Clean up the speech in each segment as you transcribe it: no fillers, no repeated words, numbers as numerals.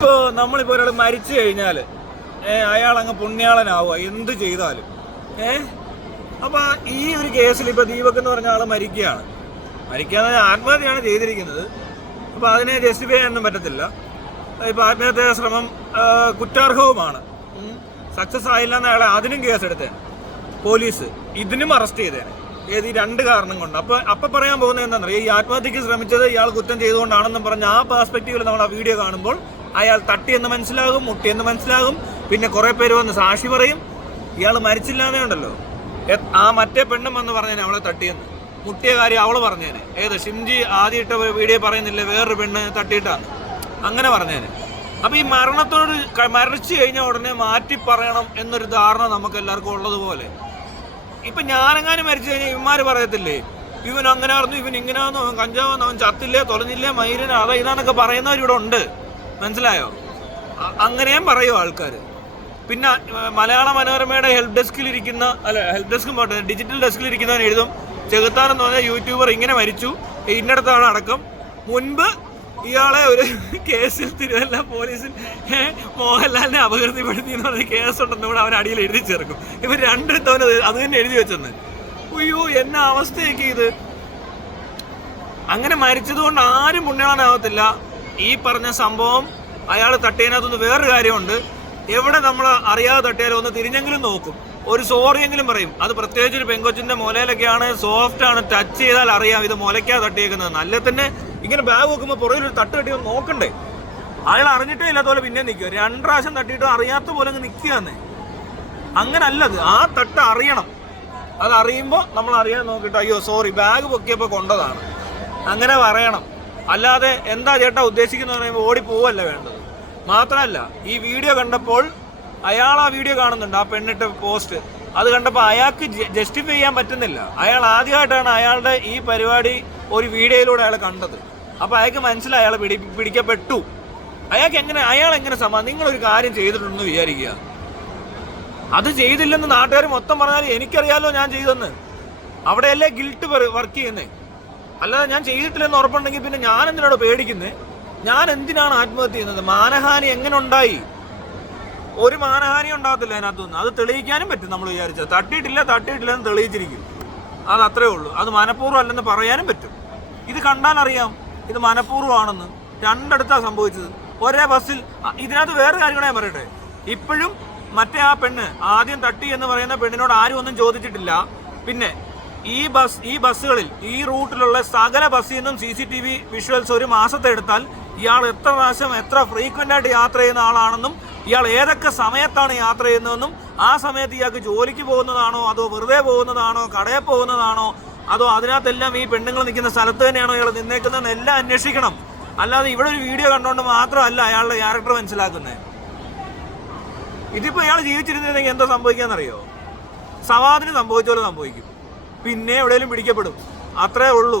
ഇപ്പോൾ നമ്മളിപ്പോൾ ഒരാൾ മരിച്ചു കഴിഞ്ഞാൽ അയാൾ അങ്ങ് പുണ്യാളനാവുക എന്ത് ചെയ്താലും. അപ്പോൾ ഈ ഒരു കേസിൽ ഇപ്പോൾ ദീപക് എന്ന് പറഞ്ഞ ആൾ മരിക്കാന്ന് ആത്മഹത്യയാണ് ചെയ്തിരിക്കുന്നത്. അപ്പോൾ അതിനെ ജസ്റ്റിഫൈ ചെയ്യാനൊന്നും പറ്റത്തില്ല. ഇപ്പോൾ ആത്മഹത്യാ ശ്രമം കുറ്റാർഹവുമാണ്. സക്സസ് ആയില്ല എന്ന് അയാളെ അതിനും കേസെടുത്തേനെ പോലീസ്, ഇതിനും അറസ്റ്റ് ചെയ്തേനെ. ഈ രണ്ട് കാരണം കൊണ്ട്. അപ്പോൾ പറയാൻ പോകുന്നത് എന്താണെന്നറിയാം, ഈ ആത്മഹത്യക്ക് ശ്രമിച്ചത് ഇയാൾ കുറ്റം ചെയ്തുകൊണ്ടാണെന്നും പറഞ്ഞ് ആ പേഴ്സ്പെക്റ്റീവിൽ നമ്മൾ ആ വീഡിയോ കാണുമ്പോൾ അയാൾ തട്ടിയെന്ന് മനസ്സിലാകും, മുട്ടിയെന്ന് മനസ്സിലാകും. പിന്നെ കുറേ പേര് വന്ന് സാക്ഷി പറയും ഇയാൾ മരിച്ചില്ലാന്നേ ഉണ്ടല്ലോ. ആ മറ്റേ പെണ്ണും വന്ന് പറഞ്ഞേനെ അവളെ തട്ടിയെന്ന്. മുട്ടിയ കാര്യം അവള് പറഞ്ഞേനെ. ഷിംജി ആദ്യം ഇട്ട വീഡിയോ പറയുന്നില്ലേ, വേറൊരു പെണ്ണ് തട്ടിയിട്ടാണ്, അങ്ങനെ പറഞ്ഞേനെ. അപ്പോൾ ഈ മരിച്ചു കഴിഞ്ഞാൽ ഉടനെ മാറ്റി പറയണം എന്നൊരു ധാരണ നമുക്ക് എല്ലാവർക്കും ഉള്ളതുപോലെ ഇപ്പം ഞാനെങ്ങാനും മരിച്ചു കഴിഞ്ഞാൽ ഇവന്മാർ പറയത്തില്ലേ, ഇവൻ അങ്ങനെ ആയിരുന്നു, ഇവൻ ഇങ്ങനെയാണെന്നോ, അവൻ കഞ്ചാവെന്നോ, അവൻ ചത്തില്ലേ, തൊലഞ്ഞില്ലേ, മൈരന അതാ ഇതാന്നൊക്കെ പറയുന്നവരിവിടെ ഉണ്ട്. മനസ്സിലായോ? അങ്ങനെയും പറയും ആൾക്കാർ. പിന്നെ മലയാള മനോരമയുടെ ഹെൽപ്പ് ഡെസ്കും പോട്ടെ, ഡിജിറ്റൽ ഡെസ്കിലിരിക്കുന്നവൻ എഴുതും, ചെകുത്താനെന്ന് പറഞ്ഞാൽ യൂട്യൂബർ ഇങ്ങനെ മരിച്ചു, ഇന്നടത്താണ് അടക്കം. മുൻപ് ഇയാളെ ഒരു കേസിൽ തിരുവല്ല പോലീസിൽ മോഹൻലാലിനെ അപകീർത്തിപ്പെടുത്തി എന്ന് പറഞ്ഞ കേസുണ്ടെന്ന് കൂടെ അവൻ അടിയിൽ എഴുതി ചേർക്കും. ഇവർ രണ്ടിടത്തവന് അത് തന്നെ എഴുതി വെച്ചെന്ന്. അയ്യോ, എന്നാ അവസ്ഥയൊക്കെ ഇത്. അങ്ങനെ മരിച്ചതുകൊണ്ട് ആരും പുണ്യാളനാവത്തില്ല. ഈ പറഞ്ഞ സംഭവം അയാൾ തട്ടിയതിനകത്തൊന്ന് വേറൊരു കാര്യമുണ്ട്. എവിടെ നമ്മൾ അറിയാതെ തട്ടിയാലും ഒന്ന് തിരിഞ്ഞെങ്കിലും നോക്കും, ഒരു സോറിയെങ്കിലും പറയും. അത് പ്രത്യേകിച്ച് ഒരു പെങ്കൊച്ചിൻ്റെ മുലയിലൊക്കെയാണ്, സോഫ്റ്റാണ്, ടച്ച് ചെയ്താൽ അറിയാം ഇത് മുലയ്ക്കാ തട്ടിയേക്കുന്നത്. നല്ല തന്നെ ഇങ്ങനെ ബാഗ് വെക്കുമ്പോൾ പുറകിലൊരു തട്ട് തട്ടിയൊന്ന് നോക്കണ്ടേ. അയാൾ അറിഞ്ഞിട്ടേ ഇല്ലാത്തപോലെ പിന്നെ നിൽക്കുക. 2 പ്രാവശ്യം തട്ടിയിട്ട് അറിയാത്ത പോലെ അങ്ങ് നിൽക്കുകയെന്നേ. അങ്ങനെ അല്ലത്, ആ തട്ട് അറിയണം. അത് അറിയുമ്പോൾ നമ്മൾ അറിയാൻ നോക്കിയിട്ട് അയ്യോ സോറി ബാഗ് പൊക്കിയപ്പോൾ കൊണ്ടതാണ്, അങ്ങനെ പറയണം. അല്ലാതെ എന്താ ചേട്ടാ ഉദ്ദേശിക്കുന്നത് പറയുമ്പോൾ ഓടിപ്പോവല്ല വേണ്ടത്. മാത്രമല്ല, ഈ വീഡിയോ കണ്ടപ്പോൾ അയാൾ ആ വീഡിയോ കാണുന്നുണ്ട്, ആ പെണ്ണിട്ട പോസ്റ്റ്. അത് കണ്ടപ്പോൾ അയാൾക്ക് ജസ്റ്റിഫൈ ചെയ്യാൻ പറ്റുന്നില്ല. അയാൾ ആദ്യമായിട്ടാണ് അയാളുടെ ഈ പരിപാടി ഒരു വീഡിയോയിലൂടെ അയാൾ കണ്ടത്. അപ്പോൾ അയാൾക്ക് മനസ്സിലായി അയാൾ പിടിക്കപ്പെട്ടു. അയാൾ എങ്ങനെ നിങ്ങളൊരു കാര്യം ചെയ്തിട്ടുണ്ടെന്ന് വിചാരിക്കുക, അത് ചെയ്തില്ലെന്ന് നാട്ടുകാർ മൊത്തം പറഞ്ഞാൽ എനിക്കറിയാലോ ഞാൻ ചെയ്തെന്ന്. അവിടെയല്ലേ ഗിൽട്ട് വർക്ക് ചെയ്യുന്നേ. അല്ലാതെ ഞാൻ ചെയ്തിട്ടില്ലെന്ന് ഉറപ്പുണ്ടെങ്കിൽ പിന്നെ ഞാൻ എന്തിനാണ് പേടിക്കുന്നത്? ഞാൻ എന്തിനാണ് ആത്മഹത്യ ചെയ്യുന്നത്? മാനഹാനി എങ്ങനെ ഉണ്ടായി? ഒരു മാനഹാനി ഉണ്ടാകത്തില്ല അതിനകത്തുനിന്ന്. അത് തെളിയിക്കാനും പറ്റും. നമ്മൾ വിചാരിച്ചത് തട്ടിയിട്ടില്ലെന്ന് തെളിയിച്ചിരിക്കും. അത് അത്രേ ഉള്ളൂ. അത് മനഃപൂർവ്വം അല്ലെന്ന് പറയാനും പറ്റും. ഇത് കണ്ടാൽ അറിയാം ഇത് മനഃപൂർവ്വമാണെന്ന്. രണ്ടിടത്താണ് സംഭവിച്ചത്, ഒരേ ബസ്സിൽ. ഇതിനകത്ത് വേറെ കാര്യം കൂടെ ഞാൻ പറയട്ടെ. ഇപ്പോഴും മറ്റേ ആ പെണ്ണ് ആദ്യം തട്ടി എന്ന് പറയുന്ന പെണ്ണിനോട് ആരും ഒന്നും ചോദിച്ചിട്ടില്ല. പിന്നെ ഈ ബസ്സുകളിൽ ഈ റൂട്ടിലുള്ള സകല ബസ്സിൽ നിന്നും CCTV വിഷ്വൽസ് ഒരു മാസത്തെ എടുത്താൽ ഇയാൾ എത്ര പ്രാവശ്യം എത്ര ഫ്രീക്വൻ്റ് ആയിട്ട് യാത്ര ചെയ്യുന്ന ആളാണെന്നും ഇയാൾ ഏതൊക്കെ സമയത്താണ് യാത്ര ചെയ്യുന്നതെന്നും ആ സമയത്ത് ഇയാൾക്ക് ജോലിക്ക് പോകുന്നതാണോ അതോ വെറുതെ പോകുന്നതാണോ കടയിൽ പോകുന്നതാണോ അതോ അതിനകത്തെല്ലാം ഈ പെണ്ണുങ്ങൾ നിൽക്കുന്ന സ്ഥലത്ത് തന്നെയാണോ ഇയാൾ നിന്നേക്കുന്നതെന്ന് എല്ലാം അന്വേഷിക്കണം. അല്ലാതെ ഇവിടെ ഒരു വീഡിയോ കണ്ടുകൊണ്ട് മാത്രമല്ല അയാളുടെ ക്യാരക്ടർ മനസ്സിലാക്കുന്നത്. ഇതിപ്പോൾ ഇയാൾ ജീവിച്ചിരുന്നില്ലെങ്കിൽ എന്താ സംഭവിക്കാന്നറിയോ? സവാദിന് സംഭവിച്ച പോലെ സംഭവിക്കും, പിന്നെ എവിടെയെങ്കിലും പിടിക്കപ്പെടും, അത്രേ ഉള്ളൂ.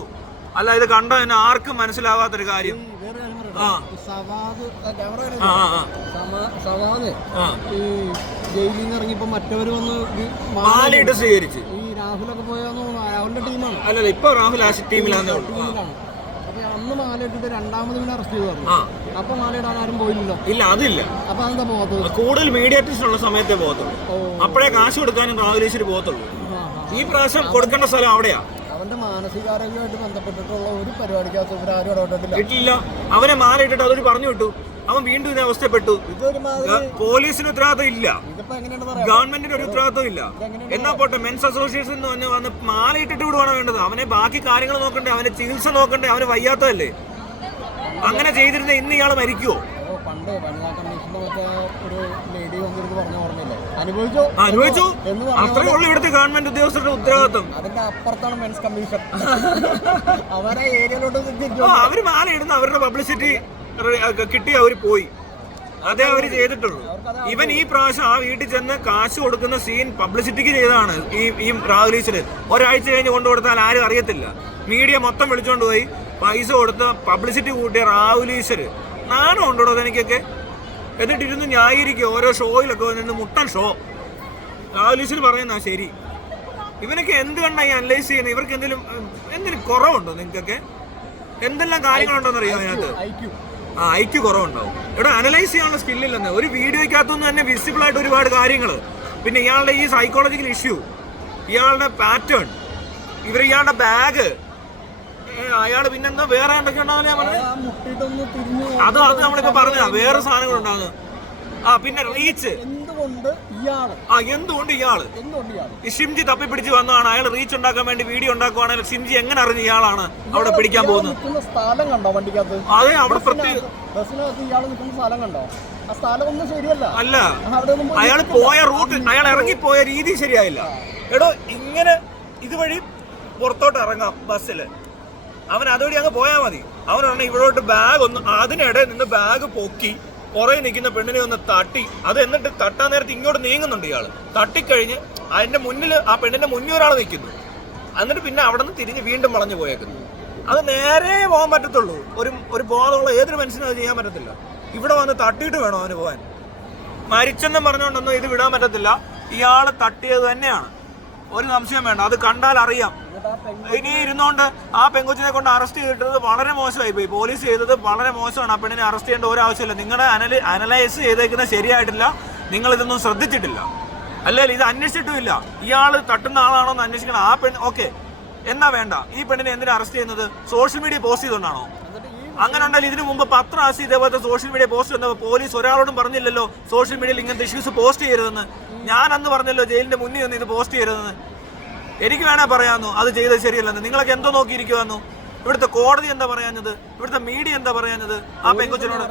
അല്ല ഇത് കണ്ടോ തന്നെ ആർക്കും മനസ്സിലാവാത്തൊരു കാര്യം. ജയിലിൽ നിന്ന് ഇറങ്ങിയപ്പോ മറ്റവര് വന്ന് മാലയിട്ട് സ്വീകരിച്ച് ഈ രാഹുലൊക്കെ പോയാന്ന് തോന്നുന്നു. രാഹുലിന്റെ ടീമാണ്. അല്ലല്ല, ഇപ്പൊ രാഹുൽ ആ ടീമിലാന്നേ ഉള്ളൂ. അപ്പൊ അന്ന് മാല ഇട്ടിട്ട് രണ്ടാമത് പിന്നെ അറസ്റ്റ് ചെയ്തു പറഞ്ഞു. അപ്പൊ മാല ഇടാൻ ആരും പോയില്ലല്ലോ. ഇല്ല, അതില്ല. അപ്പൊ അതെന്താ പോകത്തുള്ളൂ? കൂടുതൽ മീഡിയേറ്റേഴ്സ് ഉള്ള സമയത്തേ പോകത്തുള്ളൂ. അപ്പോഴേ കാശ് കൊടുക്കാനും രാഹുലേശ്വരി പോകത്തുള്ളൂ. ഈ പ്രാവശ്യം കൊടുക്കേണ്ട സ്ഥലം അവിടെയാ. അവന്റെ മാനസികാരോഗ്യമായിട്ട് ബന്ധപ്പെട്ടിട്ടുള്ള ഒരു പരിപാടിക്കകത്ത് ആരും ഇടപെട്ടിട്ടില്ല. ഇട്ടില്ല. അവനെ മാല ഇട്ടിട്ട് അതൊരു പറഞ്ഞു വിട്ടു. അവൻ വീണ്ടും ഇതിനെ അവസ്ഥപ്പെട്ടു. പോലീസിന് ഉത്തരവാദിത്തം ഇല്ല, ഗവൺമെന്റിന് ഒരു ഉത്തരവാദിത്തം ഇല്ല. എന്നാ പോട്ടെ, മെൻസ് അസോസിയേഷൻ എന്ന് വന്ന് മാല ഇട്ടിട്ട് വിടുവാണ് വേണ്ടത്. അവനെ ബാക്കി കാര്യങ്ങൾ നോക്കണ്ടേ, അവനെ ചികിത്സ നോക്കണ്ടേ, അവന് വയ്യാത്തതല്ലേ. അങ്ങനെ ചെയ്തിരുന്ന ഇന്ന് ഇയാൾ മരിക്കുവോ? പണ്ട് വനിതാ കമ്മീഷന്റെ മറ്റേ ഒരു ലേഡി വന്നിരുന്ന് പറഞ്ഞ ഓർമ്മയില്ലേ, അനുഭവിച്ചു. അത്രേ ഉള്ളൂ ഇവിടുത്തെ ഗവൺമെന്റ് ഉദ്യോഗസ്ഥരുടെ ഉത്തരവാദിത്തം. അതിന്റെ അപ്പുറത്താണ് മെൻസ് കമ്മീഷൻ. അവരെ ഏരിയയിലോട്ട് അവര് മാല ഇടുന്ന അവരുടെ പബ്ലിസിറ്റി കിട്ടി അവർ പോയി, അതേ അവർ ചെയ്തിട്ടുള്ളൂ. ഇവൻ ഈ പ്രാവശ്യം ആ വീട്ടിൽ ചെന്ന് കാശ് കൊടുക്കുന്ന സീൻ പബ്ലിസിറ്റിക്ക് ചെയ്തതാണ്. ഈ രാഹുലീശ്വരൻ ഒരാഴ്ച കഴിഞ്ഞ് കൊണ്ടുകൊടുത്താൽ ആരും അറിയത്തില്ല. മീഡിയ മൊത്തം വിളിച്ചോണ്ട് പോയി പൈസ കൊടുത്ത് പബ്ലിസിറ്റി കൂട്ടിയ രാഹുലീശ്വര്. നാണം ഉണ്ടോ എനിക്കൊക്കെ? എന്നിട്ടിരുന്ന് ന്യായീകരിക്കുക ഓരോ ഷോയിലൊക്കെ നിന്ന് മുട്ടൻ ഷോ. രാഹുലീശ്വർ പറയുന്ന ശരി. ഇവനൊക്കെ എന്ത് കണ്ടാ ഈ അനലൈസ് ചെയ്യുന്നത്? ഇവർക്ക് എന്തെങ്കിലും കുറവുണ്ടോ? നിങ്ങൾക്കൊക്കെ എന്തെല്ലാം കാര്യങ്ങളുണ്ടോന്നറിയാം അതിനകത്ത്? ഐക്യു കുറവുണ്ടാവും. ഇവിടെ അനലൈസ് ചെയ്യാനുള്ള സ്കില്ലില്ലെന്ന്. ഒരു വീഡിയോയ്ക്കകത്തുനിന്ന് തന്നെ വിസിബിൾ ആയിട്ട് ഒരുപാട് കാര്യങ്ങൾ. പിന്നെ ഇയാളുടെ ഈ സൈക്കോളജിക്കൽ ഇഷ്യൂ, ഇയാളുടെ പാറ്റേൺ, ഇയാളുടെ ബാഗ്, അയാൾ പിന്നെന്താ വേറെ എന്തൊക്കെ ഉണ്ടാവില്ല ഞാൻ പറഞ്ഞത്. അത് നമ്മളിപ്പോ പറഞ്ഞ വേറെ സാധനങ്ങൾ ഉണ്ടാകുന്നത്. പിന്നെ റീച്ച് എന്തുകൊണ്ട് ഇയാള് ഈ ഷിംജി തപ്പിപ്പിടിച്ച് വന്നതാണ്. അയാൾ റീച്ച് ഉണ്ടാക്കാൻ വേണ്ടി വീഡിയോ ഉണ്ടാക്കുവാണെങ്കിൽ ഷിംജി എങ്ങനെ അറിഞ്ഞ ഇയാളാണ് അവിടെ പിടിക്കാൻ പോകുന്നത്? അതെ, അവിടെ പ്രത്യേക അല്ല, അയാൾ പോയ റൂട്ട്, അയാൾ ഇറങ്ങിപ്പോയ രീതി ശരിയായില്ല. എടോ, ഇങ്ങനെ ഇതുവഴി പുറത്തോട്ട് ഇറങ്ങാം ബസ്സിൽ, അവൻ അതുവഴി അങ്ങ് പോയാൽ മതി. അവനാണ് ഇവിടോട്ട് ബാഗ് ഒന്ന്, അതിനിടെ നിന്ന് ബാഗ് പൊക്കി പുറകെ നിൽക്കുന്ന പെണ്ണിനെ ഒന്ന് തട്ടി. അത് എന്നിട്ട് തട്ടാൻ നേരത്ത് ഇങ്ങോട്ട് നീങ്ങുന്നുണ്ട് ഇയാള്. തട്ടിക്കഴിഞ്ഞ് അതിന്റെ മുന്നിൽ, ആ പെണ്ണിന്റെ മുന്നിൽ ഒരാൾ നിൽക്കുന്നു. എന്നിട്ട് പിന്നെ അവിടെ നിന്ന് തിരിഞ്ഞ് വീണ്ടും വളഞ്ഞു പോയേക്കുന്നു. അത് നേരെ പോകാൻ പറ്റത്തുള്ളൂ. ഒരു ബോധമുള്ള ഏതൊരു മനുഷ്യനും അത് ചെയ്യാൻ പറ്റത്തില്ല. ഇവിടെ വന്ന് തട്ടിയിട്ട് വേണം അവന് പോകാൻ. മരിച്ചെന്നും പറഞ്ഞുകൊണ്ടൊന്നും ഇത് വിടാൻ പറ്റത്തില്ല. ഇയാള് തട്ടിയത് തന്നെയാണ്, ഒരു സംശയം വേണ്ട. അത് കണ്ടാൽ അറിയാം. ഇനി ഇരുന്നോണ്ട് ആ പെങ്കൊച്ചിനെ കൊണ്ട് അറസ്റ്റ് ചെയ്തിട്ടത് വളരെ മോശമായി പോയി. പോലീസ് ചെയ്തത് വളരെ മോശമാണ്. ആ പെണ്ണിനെ അറസ്റ്റ് ചെയ്യേണ്ട ഒരു ആവശ്യമില്ല. നിങ്ങളുടെ അനലൈസ് ചെയ്തേക്കുന്നത് ശരിയായിട്ടില്ല. നിങ്ങൾ ഇതൊന്നും ശ്രദ്ധിച്ചിട്ടില്ല, അല്ലെങ്കിൽ ഇത് അന്വേഷിച്ചിട്ടുമില്ല. ഇയാൾ തട്ടുന്ന ആളാണോ എന്ന് അന്വേഷിക്കണം. ആ പെണ്ണ് ഓക്കെ എന്നാ വേണ്ട. ഈ പെണ്ണിനെ എന്തിനാ അറസ്റ്റ് ചെയ്യുന്നത്? സോഷ്യൽ മീഡിയ പോസ്റ്റ് ചെയ്തുകൊണ്ടാണോ? അങ്ങനെ ഉണ്ടെങ്കിൽ ഇതിനു മുമ്പ് 10 പ്രാവശ്യം ഇതേപോലത്തെ സോഷ്യൽ മീഡിയ പോസ്റ്റ് ചെയ്യുന്നപ്പോൾ പോലീസ് ഒരാളോടും പറഞ്ഞില്ലല്ലോ സോഷ്യൽ മീഡിയയിൽ ഇങ്ങനത്തെ ഇഷ്യൂസ് പോസ്റ്റ് ചെയ്യരുതെന്ന്. ഞാൻ അന്ന് പറഞ്ഞല്ലോ ജയിലിന്റെ മുന്നിൽ നിന്ന് ഇത് പോസ്റ്റ് ചെയ്യരുതെന്ന്. എനിക്ക് വേണേ പറയാമെന്നു അത് ചെയ്തത് ശരിയല്ലെന്ന്. നിങ്ങളൊക്കെ എന്തോ നോക്കിയിരിക്കുവാന്നു? ഇവിടുത്തെ കോടതി എന്താ പറയാഞ്ഞത്? ഇവിടുത്തെ മീഡിയ എന്താ പറയാഞ്ഞത്? ആ പെങ്കൊച്ചിനോട്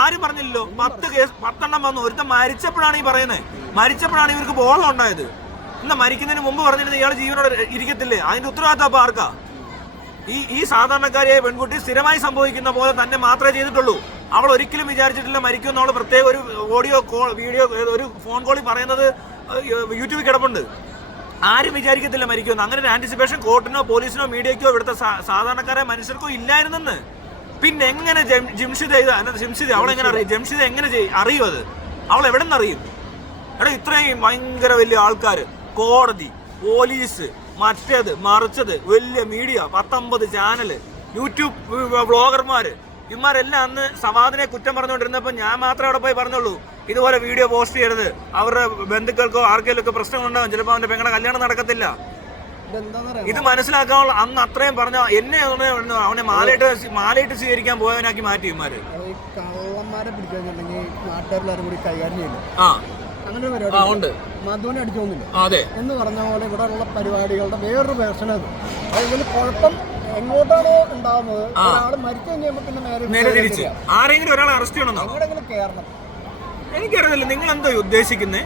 ആരും പറഞ്ഞില്ലല്ലോ. 10 വന്നു. ഒരുത്തം മരിച്ചപ്പോഴാണ് ഈ പറയുന്നത്. മരിച്ചപ്പോഴാണ് ഇവർക്ക് ബോധം ഉണ്ടായത്. എന്നാ മരിക്കുന്നതിന് മുമ്പ് പറഞ്ഞിരുന്നത് ഇയാൾ ജീവനോടെ ഇരിക്കത്തില്ലേ? അതിന്റെ ഉത്തരവാദിത്തം അപ്പൊ ആർക്കാ? ഈ സാധാരണക്കാരിയായ പെൺകുട്ടി സ്ഥിരമായി സംഭവിക്കുന്ന പോലെ തന്നെ മാത്രമേ ചെയ്തിട്ടുള്ളൂ. അവൾ ഒരിക്കലും വിചാരിച്ചിട്ടില്ല മരിക്കുമെന്ന്. അവൾ പ്രത്യേക ഒരു ഓഡിയോ വീഡിയോ, ഒരു ഫോൺ കോളിൽ പറയുന്നത് യൂട്യൂബിൽ കിടപ്പുണ്ട്. ആരും വിചാരിക്കത്തില്ല മരിക്കുമെന്ന്. അങ്ങനെ ഒരു ആന്റിസിപ്പേഷൻ കോർട്ടിനോ പോലീസിനോ മീഡിയക്കോ ഇവിടുത്തെ സാധാരണക്കാരായ മനുഷ്യർക്കോ ഇല്ലായിരുന്നെന്ന്. പിന്നെ എങ്ങനെ ജിംഷിദ അവളെങ്ങനെ അറിയും? ജംഷിദ എങ്ങനെ അറിയും? അത് അവൾ എവിടെ നിന്ന് അറിയും? എടാ, ഇത്രയും ഭയങ്കര വലിയ ആൾക്കാർ, കോടതി, പോലീസ്, മറ്റേത് മറിച്ചത്, വലിയ മീഡിയ, 19 ചാനല്, യൂട്യൂബ് വ്ളോഗർമാര്, ഇവന്മാരെല്ലാം അന്ന് സവാദിനെ കുറ്റം പറഞ്ഞുകൊണ്ടിരുന്നപ്പോൾ ഞാൻ മാത്രമേ അവിടെ പോയി പറഞ്ഞുള്ളൂ ഇതുപോലെ വീഡിയോ പോസ്റ്റ് ചെയ്യരുത്. അവരുടെ ബന്ധുക്കൾക്കോ ആർക്കെങ്കിലും ഒക്കെ പ്രശ്നങ്ങളുണ്ടാകും, ചിലപ്പോൾ അവന്റെ പെങ്ങളുടെ കല്യാണം നടക്കത്തില്ല. ഇത് മനസ്സിലാക്കാനുള്ള അന്ന് അത്രയും പറഞ്ഞ എന്നെ അവനെ മാലയിട്ട് സ്വീകരിക്കാൻ പോയവനാക്കി മാറ്റി ഇവന്മാര്. കള്ളന്മാരെ പിടിക്കാന്നുണ്ടെങ്കിൽ നാട്ടുകാരെല്ലാരും കൂടി കൈകാര്യം ചെയ്യില്ല. അങ്ങനെ ഒരു ഉണ്ട്. പരിപാടി മധുവിനെ അടിച്ചോന്നില്ല എന്ന് പറഞ്ഞ പോലെ ഇവിടെ ഉള്ള പരിപാടികളുടെ വേറൊരു വേർഷൻ അത്. അതിൽ കുഴപ്പം എങ്ങോട്ടാണോ ഉണ്ടാവുന്നത്, ഒരാൾ മരിച്ചു കഴിയുമ്പോൾ പിന്നെ നേരെ തിരിച്ച് ആരെങ്കിലും ഒരാളെ അറസ്റ്റ് ചെയ്യണമെന്നോ? എങ്ങോട്ടെങ്കിലും കയറണം. എനിക്കറിയില്ല നിങ്ങൾ എന്തോ ഉദ്ദേശിക്കുന്നേ.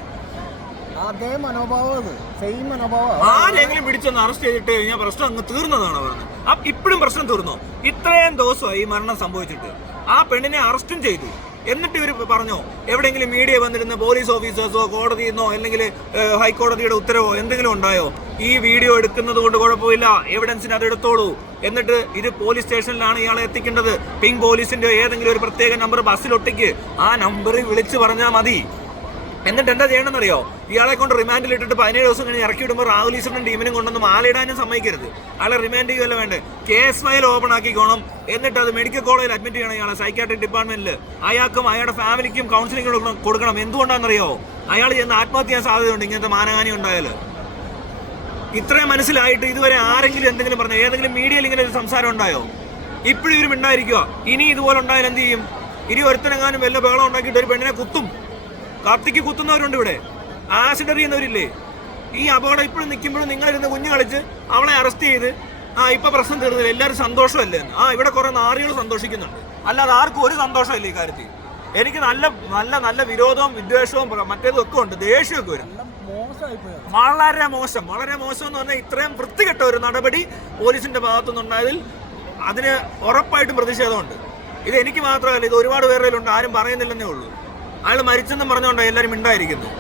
അതേ മനോഭാവം, സെയിം മനോഭാവം. ആരെങ്കിലും പിടിച്ചൊന്ന് അറസ്റ്റ് ചെയ്തിട്ട് കഴിഞ്ഞാൽ പ്രശ്നം അങ്ങ് തീർന്നതാണോ പറഞ്ഞത്? ഇപ്പോഴും പ്രശ്നം തീർന്നോ? ഇത്രയും ദിവസമായി ഈ മരണം സംഭവിച്ചിട്ട് ആ പെണ്ണിനെ അറസ്റ്റും ചെയ്തു. എന്നിട്ട് ഇവർ പറഞ്ഞോ എവിടെയെങ്കിലും മീഡിയ വന്നിരുന്ന പോലീസ് ഓഫീസേഴ്സോ കോടതിയിൽ നിന്നോ അല്ലെങ്കിൽ ഹൈക്കോടതിയുടെ ഉത്തരവോ എന്തെങ്കിലും ഉണ്ടായോ? ഈ വീഡിയോ എടുക്കുന്നത് കൊണ്ട് കുഴപ്പമില്ല, എവിഡൻസിന് അത് എടുത്തോളൂ. എന്നിട്ട് ഇത് പോലീസ് സ്റ്റേഷനിലാണ് ഇയാളെ എത്തിക്കേണ്ടത്. പിങ്ക് പോലീസിന്റെ ഏതെങ്കിലും ഒരു പ്രത്യേക നമ്പർ ബസ്സിലൊട്ടിക്ക്, ആ നമ്പറിൽ വിളിച്ച് പറഞ്ഞാൽ മതി. എന്നിട്ട് എന്താ ചെയ്യണമെന്നറിയോ? ഇയാളെ കൊണ്ട് റിമാൻഡിൽ ഇട്ടിട്ട് 17 ദിവസം കഴിഞ്ഞ് ഇറക്കി വിടുമ്പോൾ രാഹുൽ ഈശ്വരനും ടീമിനും കൊണ്ടൊന്ന് മാലയിടാനും സമ്മതിക്കരുത്. അയാളെ റിമാൻഡ് ചെയ്യുകയല്ല വേണ്ടേ, കേസ് ഫയൽ ഓപ്പൺ ആക്കിക്കോണം. എന്നിട്ട് അത് മെഡിക്കൽ കോളേജിൽ അഡ്മിറ്റ് ചെയ്യണം ഇയാളെ സൈക്കാട്രിക് ഡിപ്പാർട്ട്മെന്റിൽ. അയാൾക്കും അയാളുടെ ഫാമിലിക്കും കൗൺസിലിംഗ് കൊടുക്കണം. എന്തുകൊണ്ടാണെന്നറിയോ? അയാൾ ചെന്ന് ആത്മഹത്യ ചെയ്യാൻ സാധ്യതയുണ്ട് ഇങ്ങനത്തെ മാനഹാനി ഉണ്ടായാൽ. ഇത്രയും മനസ്സിലായിട്ട് ഇതുവരെ ആരെങ്കിലും എന്തെങ്കിലും പറഞ്ഞു? ഏതെങ്കിലും മീഡിയയിൽ ഇങ്ങനെ ഒരു സംസാരം ഉണ്ടായോ? ഇപ്പോഴും ഇവരും ഉണ്ടായിരിക്കുക. ഇനി ഇതുപോലെ ഉണ്ടായാൽ എന്ത് ചെയ്യും? ഇനി ഒരുത്തനെങ്ങാനും വല്ല ബഹളം ഉണ്ടാക്കിയിട്ട് ഒരു പെണ്ണിനെ കുത്തും. കത്തിക്ക് കുത്തുന്നവരുണ്ട് ഇവിടെ, ആസിഡ് എറിയുന്നവരില്ലേ? ഈ അപകടം ഇപ്പോഴും നിൽക്കുമ്പോഴും നിങ്ങളിരുന്ന് കുഞ്ഞു കളിച്ച് അവളെ അറസ്റ്റ് ചെയ്ത് ഇപ്പൊ പ്രശ്നം തീർന്നില്ല, എല്ലാവരും സന്തോഷമല്ലേ? ഇവിടെ കുറെ നാറികൾ സന്തോഷിക്കുന്നുണ്ട്, അല്ലാതെ ആർക്കും ഒരു സന്തോഷമില്ല ഈ കാര്യത്തിൽ. എനിക്ക് നല്ല നല്ല നല്ല വിരോധവും വിദ്വേഷവും മറ്റേതും ഒക്കെ ഉണ്ട്, ദേഷ്യമൊക്കെ വരും. വളരെ മോശം എന്ന് പറഞ്ഞാൽ ഇത്രയും വൃത്തികെട്ട ഒരു നടപടി പോലീസിന്റെ ഭാഗത്തുനിന്നുണ്ടായതിൽ അതിന് ഉറപ്പായിട്ടും പ്രതിഷേധമുണ്ട്. ഇത് എനിക്ക് മാത്രമല്ല, ഇത് ഒരുപാട് പേരുണ്ട്, ആരും പറയുന്നില്ലെന്നേ ഉള്ളൂ. അയാൾ മരിച്ചെന്നും പറഞ്ഞുകൊണ്ടാണ് എല്ലാവരും മിണ്ടായിരിക്കുന്നു.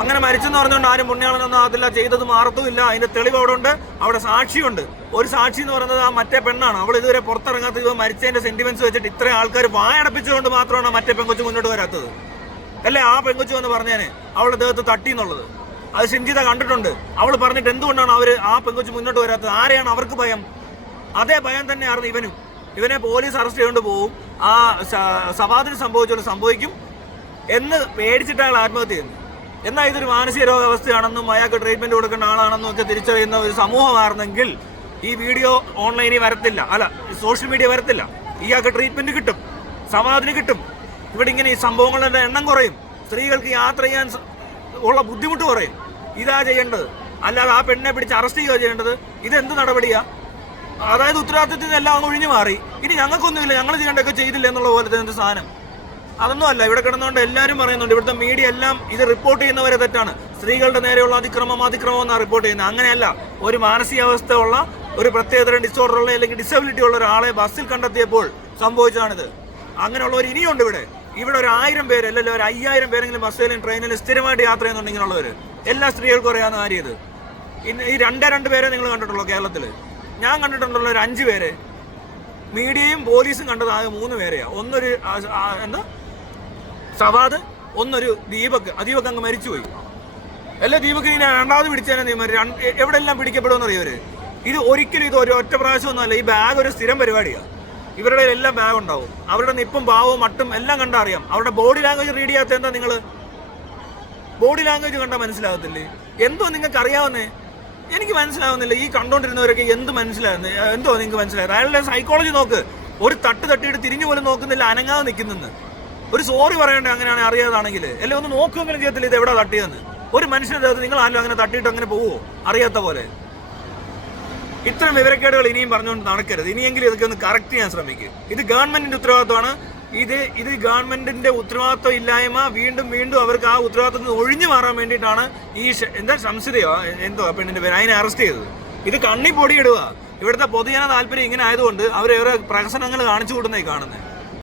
അങ്ങനെ മരിച്ചെന്ന് പറഞ്ഞുകൊണ്ട് ആരും പുണ്യാളനൊന്നും ആകത്തില്ല, ചെയ്തത് മാറത്തുമില്ല. അതിന്റെ തെളിവ് അവിടെ ഉണ്ട്, അവിടെ സാക്ഷിയുണ്ട്. ഒരു സാക്ഷി എന്ന് പറയുന്നത് ആ മറ്റേ പെണ്ണാണ്. അവൾ ഇതുവരെ പുറത്തിറങ്ങാത്ത, ഇത് മരിച്ചതിന്റെ സെന്റിമെന്റ്സ് വെച്ചിട്ട് ഇത്രയും ആൾക്കാർ വായടപ്പിച്ചുകൊണ്ട് മാത്രമാണ് മറ്റേ പെങ്കൊച്ച് മുന്നോട്ട് വരാത്തത്. അല്ലേ? ആ പെങ്കൊച്ച് വന്ന് പറഞ്ഞേനെ അവളുടെ ദേഹത്ത് തട്ടി എന്നുള്ളത്. അത് ഷിംജിത കണ്ടിട്ടുണ്ട്. അവൾ പറഞ്ഞിട്ട് എന്തുകൊണ്ടാണ് ആ പെങ്കൊച്ച് മുന്നോട്ട് വരാത്തത്? ആരെയാണ് അവർക്ക് ഭയം? അതേ ഭയം തന്നെയായിരുന്നു ഇവനും. ഇവനെ പോലീസ് അറസ്റ്റ് ചെയ്തുകൊണ്ട് പോവും, ആ സവാദിന് സംഭവിച്ചോളൂ സംഭവിക്കും എന്ന് പേടിച്ചിട്ട് അയാൾ ആത്മഹത്യ ചെയ്യുന്നു. എന്നാൽ ഇതൊരു മാനസിക രോഗാവസ്ഥയാണെന്നും അയാൾക്ക് ട്രീറ്റ്മെന്റ് കൊടുക്കേണ്ട ആളാണെന്നും ഒക്കെ തിരിച്ചറിയുന്ന ഒരു സമൂഹമായിരുന്നെങ്കിൽ ഈ വീഡിയോ ഓൺലൈനിൽ വരത്തില്ല, അല്ല സോഷ്യൽ മീഡിയ വരത്തില്ല. ഇയാൾക്ക് ട്രീറ്റ്മെന്റ് കിട്ടും, സമാധാനം കിട്ടും. ഇവിടെ ഇങ്ങനെ ഈ സംഭവങ്ങളുടെ എണ്ണം കുറയും, സ്ത്രീകൾക്ക് യാത്ര ചെയ്യാൻ ഉള്ള ബുദ്ധിമുട്ട് കുറയും. ഇതാ ചെയ്യേണ്ടത്, അല്ലാതെ ആ പെണ്ണെ പിടിച്ച് അറസ്റ്റ് ചെയ്യുക ചെയ്യേണ്ടത്. ഇതെന്ത് നടപടിയാ? അതായത് ഉത്തരവാദിത്തത്തിൽ നിന്ന് എല്ലാം അങ്ങ് ഒഴിഞ്ഞു മാറി. ഇനി ഞങ്ങൾക്കൊന്നുമില്ല, ഞങ്ങൾ ചെയ്യേണ്ടതൊക്കെ ചെയ്തില്ല എന്നുള്ള പോലത്തെ എന്ത് സാധനം. അതൊന്നും അല്ല. ഇവിടെ കിടന്നുകൊണ്ട് എല്ലാവരും പറയുന്നുണ്ട്, ഇവിടുത്തെ മീഡിയ എല്ലാം ഇത് റിപ്പോർട്ട് ചെയ്യുന്നവരെ തെറ്റാണ്. സ്ത്രീകളുടെ നേരെയുള്ള അതിക്രമം എന്നാണ് റിപ്പോർട്ട് ചെയ്യുന്നത്. അങ്ങനെയല്ല. ഒരു മാനസികാവസ്ഥ ഉള്ള, ഒരു പ്രത്യേകതരം ഡിസോർഡർ ഉള്ള അല്ലെങ്കിൽ ഡിസബിലിറ്റി ഉള്ള ഒരാളെ ബസ്സിൽ കണ്ടെത്തിയപ്പോൾ സംഭവിച്ചതാണിത്. അങ്ങനെയുള്ളവർ ഇനിയുണ്ട് ഇവിടെ. ഇവിടെ ഒരു 1000 പേര് അല്ലെങ്കിൽ ഒരു 5000 പേരെങ്കിലും ബസ്സിലും ട്രെയിനിലും സ്ഥിരമായിട്ട് യാത്ര ചെയ്യുന്നുണ്ട് ഇങ്ങനെയുള്ളവർ. എല്ലാ സ്ത്രീകൾക്കും അറിയാവുന്ന കാര്യം ഇത്. ഈ 2 പേരെ നിങ്ങൾ കണ്ടിട്ടുള്ളൂ കേരളത്തിൽ. ഞാൻ കണ്ടിട്ടുണ്ടല്ലോ ഒരു 5 പേരെ. മീഡിയയും പോലീസും കണ്ടത് ആകെ 3 പേരെയാണ്. ഒന്നൊരു എന്താ സവാദ്, ഒന്നൊരു ദീപക്. ദീപക് അങ്ങ് മരിച്ചുപോയി. അല്ല, ദീപക് ഇനി 2ാമത് പിടിച്ചതിനെ നിയമം എവിടെ എല്ലാം പിടിക്കപ്പെടുമെന്ന് അറിയവര്. ഇത് ഒരിക്കലും ഇത് ഒരു ഒറ്റ പ്രാവശ്യമൊന്നുമല്ല. ഈ ബാഗ് ഒരു സ്ഥിരം പരിപാടിയാണ്. ഇവരുടെ എല്ലാം ബാഗ് ഉണ്ടാവും. അവരുടെ നിപ്പും ഭാവവും മട്ടും എല്ലാം കണ്ടാൽ അറിയാം. അവരുടെ ബോഡി ലാംഗ്വേജ് റീഡ് ചെയ്യാത്ത എന്താ നിങ്ങൾ? ബോഡി ലാംഗ്വേജ് കണ്ടാൽ മനസ്സിലാകത്തില്ലേ? എന്തോ നിങ്ങൾക്ക് അറിയാവുന്നേ? എനിക്ക് മനസ്സിലാവുന്നില്ല. ഈ കണ്ടോണ്ടിരുന്നവരൊക്കെ എന്ത് മനസ്സിലാകുന്നത്? എന്തോ നിങ്ങൾക്ക് മനസ്സിലായത്? അയാളുടെ സൈക്കോളജി നോക്ക്. ഒരു തട്ടിയിട്ട് തിരിഞ്ഞു പോലും നോക്കുന്നില്ല, അനങ്ങാതെ നിൽക്കുന്നെന്ന്. ഒരു സോറി പറയണ്ടേ അങ്ങനെയാണ് അറിയാതാണെങ്കിൽ? അല്ലെ ഒന്ന് നോക്കുമെങ്കിലും ചെയ്യത്തില്ല ഇത് എവിടെ തട്ടിയെന്ന്. ഒരു മനുഷ്യൻ്റെ അകത്ത് നിങ്ങൾ ആരും അങ്ങനെ തട്ടിയിട്ട് അങ്ങനെ പോവുമോ അറിയാത്ത പോലെ? ഇത്തരം വിവരക്കേടുകൾ ഇനിയും പറഞ്ഞുകൊണ്ട് നടക്കരുത്. ഇനിയെങ്കിലും ഇതൊക്കെ ഒന്ന് കറക്റ്റ് ചെയ്യാൻ ശ്രമിക്കുക. ഇത് ഗവൺമെന്റിന്റെ ഉത്തരവാദിത്തമാണ്. ഇത് ഗവൺമെന്റിന്റെ ഉത്തരവാദിത്വം ഇല്ലായ്മ വീണ്ടും അവർക്ക് ആ ഉത്തരവാദിത്തത്തിൽ നിന്ന് ഒഴിഞ്ഞു മാറാൻ വേണ്ടിയിട്ടാണ് ഈ എന്താ സംശയതയോ എന്തോ പെണ്ണിന്റെ പേര് അതിനെ അറസ്റ്റ് ചെയ്തത്. ഇത് കണ്ണി പൊടിയിടുക. ഇവിടുത്തെ പൊതുജന താല്പര്യം ഇങ്ങനെ ആയതുകൊണ്ട് അവരെ പ്രഹസനങ്ങൾ കാണിച്ചു കൂട്ടുന്നതായി കാണുന്നത്.